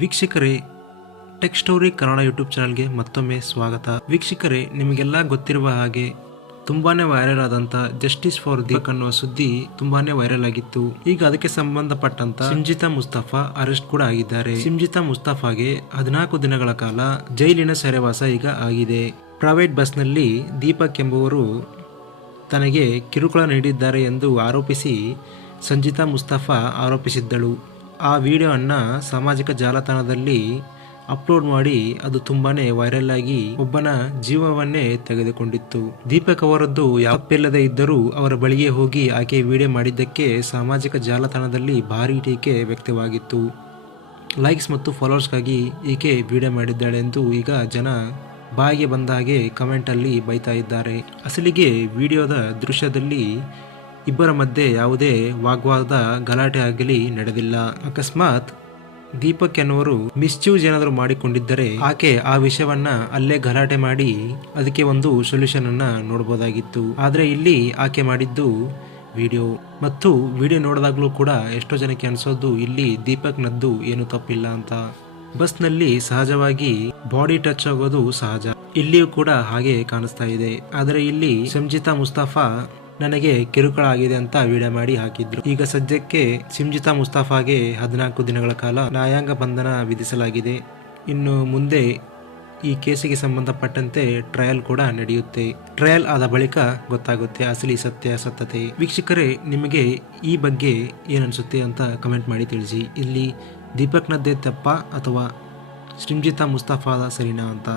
ವೀಕ್ಷಕರೇ, tech story Kannada YouTube ಚಾನಲ್ಗೆ ಮತ್ತೊಮ್ಮೆ ಸ್ವಾಗತ. ವೀಕ್ಷಕರೇ, ನಿಮಗೆಲ್ಲ ಗೊತ್ತಿರುವ ಹಾಗೆ ತುಂಬಾನೇ ವೈರಲ್ ಆದಂತ ಜಸ್ಟಿಸ್ ಫಾರ್ ದೀಪಕ್ ಅನ್ನುವ ಸುದ್ದಿ ತುಂಬಾನೇ ವೈರಲ್ ಆಗಿತ್ತು. ಈಗ ಅದಕ್ಕೆ ಸಂಬಂಧಪಟ್ಟಂತ ಸಿಂಜಿತಾ ಮುಸ್ತಫಾ ಅರೆಸ್ಟ್ ಕೂಡ ಆಗಿದ್ದಾರೆ. ಸಿಂಜಿತಾ ಮುಸ್ತಫಾಗೆ 14 ದಿನಗಳ ಕಾಲ ಜೈಲಿನ ಸೆರೆವಾಸ ಈಗ ಆಗಿದೆ. ಪ್ರೈವೇಟ್ ಬಸ್ನಲ್ಲಿ ದೀಪಕ್ ಎಂಬುವರು ತನಗೆ ಕಿರುಕುಳ ನೀಡಿದ್ದಾರೆ ಎಂದು ಆರೋಪಿಸಿ ಸಂಜಿತಾ ಮುಸ್ತಫಾ ಆರೋಪಿಸಿದ್ದಳು. ಆ ವಿಡಿಯೋವನ್ನು ಸಾಮಾಜಿಕ ಜಾಲತಾಣದಲ್ಲಿ ಅಪ್ಲೋಡ್ ಮಾಡಿ ಅದು ತುಂಬಾನೇ ವೈರಲ್ ಆಗಿ ಒಬ್ಬನ ಜೀವವನ್ನೇ ತೆಗೆದುಕೊಂಡಿತ್ತು. ದೀಪಕ್ ಅವರದ್ದು ಯಾವಪ್ಪಿಲ್ಲದೆ ಇದ್ದರೂ ಅವರ ಬಳಿಗೆ ಹೋಗಿ ಆಕೆ ವಿಡಿಯೋ ಮಾಡಿದ್ದಕ್ಕೆ ಸಾಮಾಜಿಕ ಜಾಲತಾಣದಲ್ಲಿ ಭಾರಿ ಟೀಕೆ ವ್ಯಕ್ತವಾಗಿತ್ತು. ಲೈಕ್ಸ್ ಮತ್ತು ಫಾಲೋವರ್ಸ್ಗಾಗಿ ಈಕೆ ವಿಡಿಯೋ ಮಾಡಿದ್ದಾಳೆ ಎಂದು ಈಗ ಜನ ಬಾಯಿಗೆ ಬಂದ ಹಾಗೆ ಕಮೆಂಟ್ ಅಲ್ಲಿ ಬೈತಾ ಇದ್ದಾರೆ. ಅಸಲಿಗೆ ವಿಡಿಯೋದ ದೃಶ್ಯದಲ್ಲಿ ಇಬ್ಬರ ಮಧ್ಯೆ ಯಾವುದೇ ವಾಗ್ವಾದ ಗಲಾಟೆ ಆಗಲಿ ನಡೆದಿಲ್ಲ. ಅಕಸ್ಮಾತ್ ದೀಪಕ್ ಎನ್ನುವರು ಮಿಸ್ಯೂಸ್ ಏನಾದರೂ ಮಾಡಿಕೊಂಡಿದ್ದರೆ ಆಕೆ ಆ ವಿಷಯವನ್ನ ಅಲ್ಲೇ ಗಲಾಟೆ ಮಾಡಿ ಅದಕ್ಕೆ ಒಂದು ಸೊಲ್ಯೂಷನ್ ಅನ್ನ ನೋಡಬಹುದಾಗಿತ್ತು. ಆದ್ರೆ ಇಲ್ಲಿ ಆಕೆ ಮಾಡಿದ್ದು ವಿಡಿಯೋ, ಮತ್ತು ವಿಡಿಯೋ ನೋಡಿದಾಗ್ಲೂ ಕೂಡ ಎಷ್ಟೋ ಜನಕ್ಕೆ ಅನ್ಸೋದು ಇಲ್ಲಿ ದೀಪಕ್ ನದ್ದು ಏನು ತಪ್ಪಿಲ್ಲ ಅಂತ. ಬಸ್ನಲ್ಲಿ ಸಹಜವಾಗಿ ಬಾಡಿ ಟಚ್ ಆಗೋದು ಸಹಜ, ಇಲ್ಲಿಯೂ ಕೂಡ ಹಾಗೆ ಕಾಣಿಸ್ತಾ ಇದೆ. ಆದರೆ ಇಲ್ಲಿ ಸಂಜಿತಾ ಮುಸ್ತಫಾ ನನಗೆ ಕಿರುಕುಳ ಆಗಿದೆ ಅಂತ ವಿಡಿಯೋ ಮಾಡಿ ಹಾಕಿದ್ರು. ಈಗ ಸದ್ಯಕ್ಕೆ ಸಂಜಿತಾ ಮುಸ್ತಫಾಗೆ 14 ದಿನಗಳ ಕಾಲ ನ್ಯಾಯಾಂಗ ಬಂಧನ ವಿಧಿಸಲಾಗಿದೆ. ಇನ್ನು ಮುಂದೆ ಈ ಕೇಸಿಗೆ ಸಂಬಂಧಪಟ್ಟಂತೆ ಟ್ರಯಲ್ ಕೂಡ ನಡೆಯುತ್ತೆ. ಟ್ರಯಲ್ ಆದ ಬಳಿಕ ಗೊತ್ತಾಗುತ್ತೆ ಅಸಲಿ ಸತ್ಯಾಸತ್ಯತೆ. ವೀಕ್ಷಕರೇ, ನಿಮಗೆ ಈ ಬಗ್ಗೆ ಏನನ್ಸುತ್ತೆ ಅಂತ ಕಮೆಂಟ್ ಮಾಡಿ ತಿಳಿಸಿ. ಇಲ್ಲಿ ದೀಪಕ್ನದ್ದೇ ತಪ್ಪ ಅಥವಾ ಸಂಜಿತಾ ಮುಸ್ತಫಾದ ಸರಿನಾ ಅಂತ.